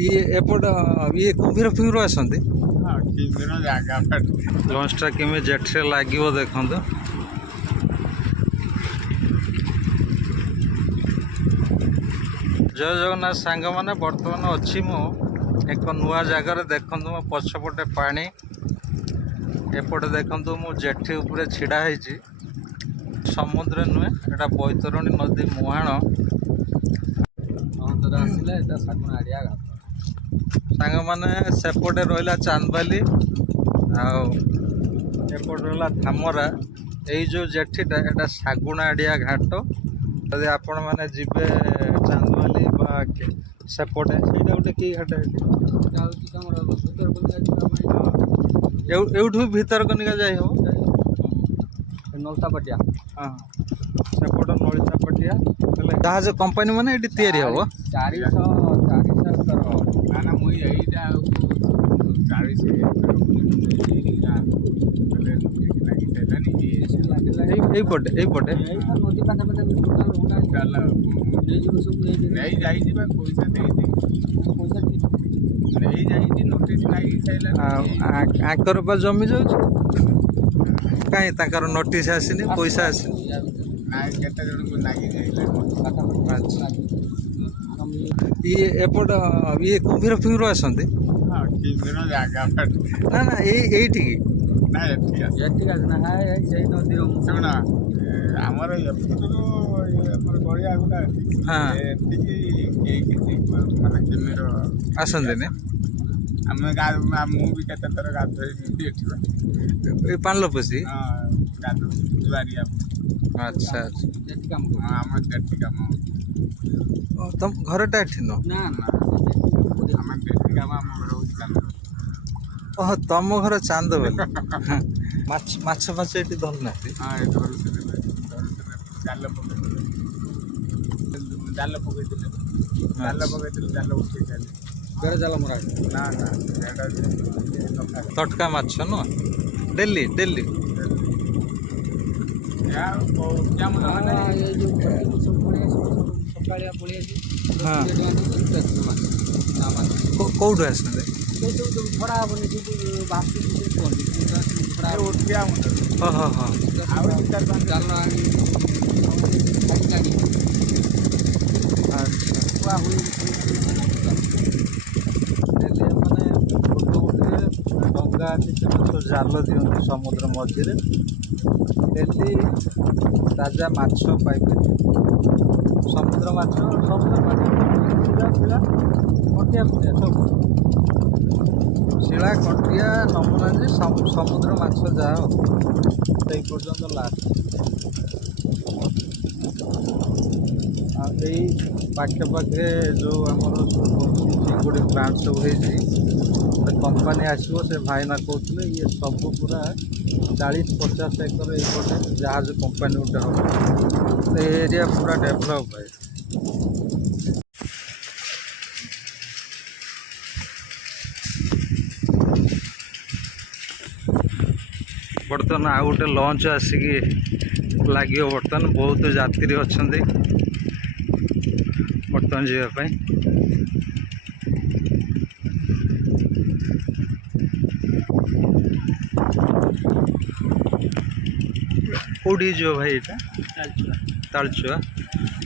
ये एपट ये कुम्भीर फुम्भीर आसती हाँ किमिर जागा लंचटा केमी जेठे लगे देखु जय जगन्नाथ सांग मैंने बर्तमान अच्छी मु एक नुआ जगार देखु मो पछपटे पानी एपटे देखु मु जेठी उपरे छिड़ा है समुद्र नुहे एटा बैतरणी नदी मुहाण सांग मैंने सेपटे रहा चांदबाली आउट रहा धामरा यही जो जेठीटा एटा सागुना आड़िया घाट जदि आपण मैंने जीवे चांदबाली सेपटे से गोटे कि घाट एठू भितरकनिका जाई हो नलतापटिया हाँ सेपट नलितापटिया जहाज कंपानी मैंने ये तैयारी हम 400 ना ना मुई एइटा 40 पटे नदी पाखापाखि नहीं जाइए पैसा दे नहीं जाइए नोटिस लगी सारा आंकर पर जमी जाऊँ कहीं ताकर नोटिस आसनी पैसा आसनी ना केते जन को लगी जाइला अच्छा ये एपट ये कुम्भीर फुम्भीर आसती हाँ किमिर जागा ना ना ये ना ठीक है ना है सेही नदी ଶୁଣ ଆମର ଏପଟରୁ ଆମର ଗଳିଆ ଗୁଡ଼ା हाँ ଏତିକି କେହି କିଛି ମାନେ କିମିର आसती ଆମେ ମୁଁ ବି କେତେ ଥର ଗାଧୋଇବି ଏଠି ବା ये पान पशी ହଁ ଗାଧୋଇ ବାରିଆ अच्छा अच्छा जेठी काम ହଁ ଆମର ସେଠି କାମ तुम घरटा एठी न ना ना ଆମେ ସେଠି କାମ ଆମ ଘର ହେଉଛି କାମ ओह तुम घर चांद बोली माछ माछ ये धरना ହଁ ଏ ଧରୁଥିଲେ ଜାଲ ପକେଇଥିଲେ ଜାଲ ପକେଇଥିଲେ ଜାଲ ଉଠେଇ ଚାଲେ बेरे जाला मरा ନା ନା ସେଇଟା तटका माछ न डेली डेली ମାନେ ये जो सब पड़े सकाळिया पड़ी हाँ ना माने कौटू आसते ये जो थोड़ा बने जो बाकी जो कोनी थोड़ा ଉଠିଆ हाँ हाँ हाँ ଆଉ ଦୁଇ ଚାରି ପାଞ୍ଚ जाला खाली अच्छा हुआ हुई डेली मैंने गोटे गोटे डंगा अच्छी से जाल दिखते समुद्र मझे डेली ताजा माछ पाइपर समुद्र माछ शिला कटिया फटिया सब शिला कटिया नमूना जे समुद्र माछ जाओ से पर्यंत लास्ट पाखे पाखे जो आमर चिंगुड़ी प्लांट सब हो कंपानी आसो से भाईना कहते ये सब पूरा 40-50 एकर ये जहाज कंपानी गोटे हम एरिया पूरा डेभलप है बर्तमान आउ गोटे लंच आसिकी लगे बर्तमान बहुत यात्री अच्छा बर्तमान जावाई कौटी जो भाई यहाँ तालचुआ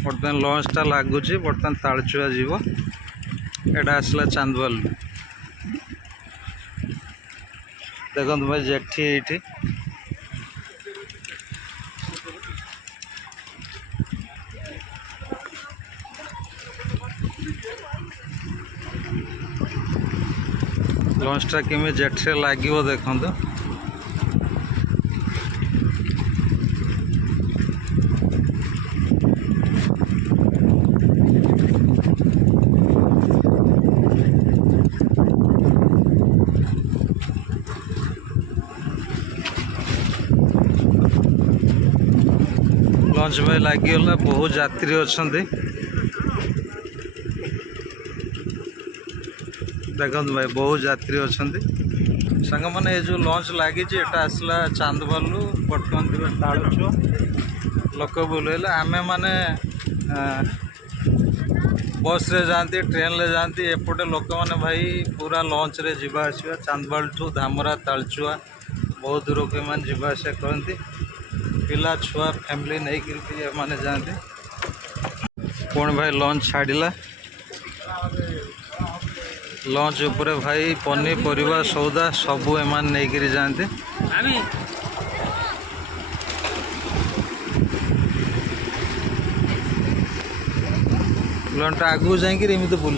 बर्तमान लंचटा लगुच बर्तमान तालचुआ जीव एटा आसला चांदवाल देखो भाई जेठी ये लंचटा केमी जेठे लगे देखु लंच में लगिगला बहुत यात्री अच्छा देखो भाई बहुत यात्री अच्छा सांग मैंने ये जो लंच लगी आसला चांदबालू बर्तमान थे तालचुआ लोक बुलेला आमे माने बस रे जाती ट्रेन ले जाती एपटे लोक मैंने भाई पूरा लंच रे जीवा आसिया चांदबाल ठू धामरा तालचुआ बहुत दूर के मान जीवा आसिया करती पिला छुआ फैमिली नहीं कर माने जाती पुणी भाई लंच छाड़िला लंच उपरे भाई पनीपरिया सौदा सबू एमान नहीं कर जाती लंच आगू जाकि एमती बुल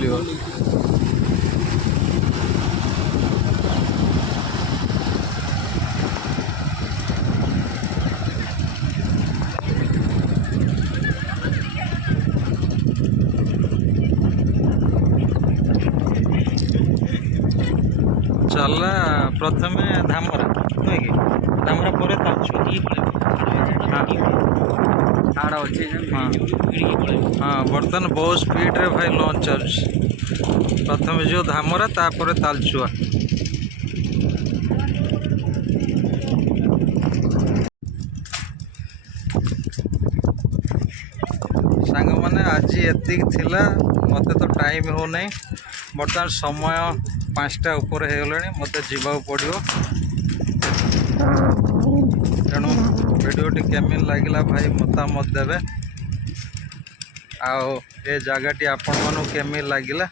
चलला प्रथमे धामरा नुहे कि धामरा पर हाँ अच्छे हाँ बर्तमान बहुत स्पीड रे भाई लंच चल प्रथम जो धामरा तापर तालचुआ सांग मैंने आज एतिक थिला मते तो टाइम हो नहीं बर्तमान समय 5टा ऊपर हो मत जीवा पड़ो तेणु भिडियोटी केमिन लगिला भाई मतामत देवे आओ ये जगहटी आपण मानू केमिन लगिला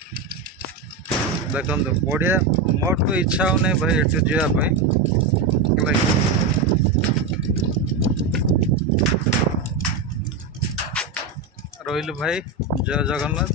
देखो बढ़िया मोर तो इच्छा हो नहीं भाई एटू जावाई रही भाई जय जगन्नाथ।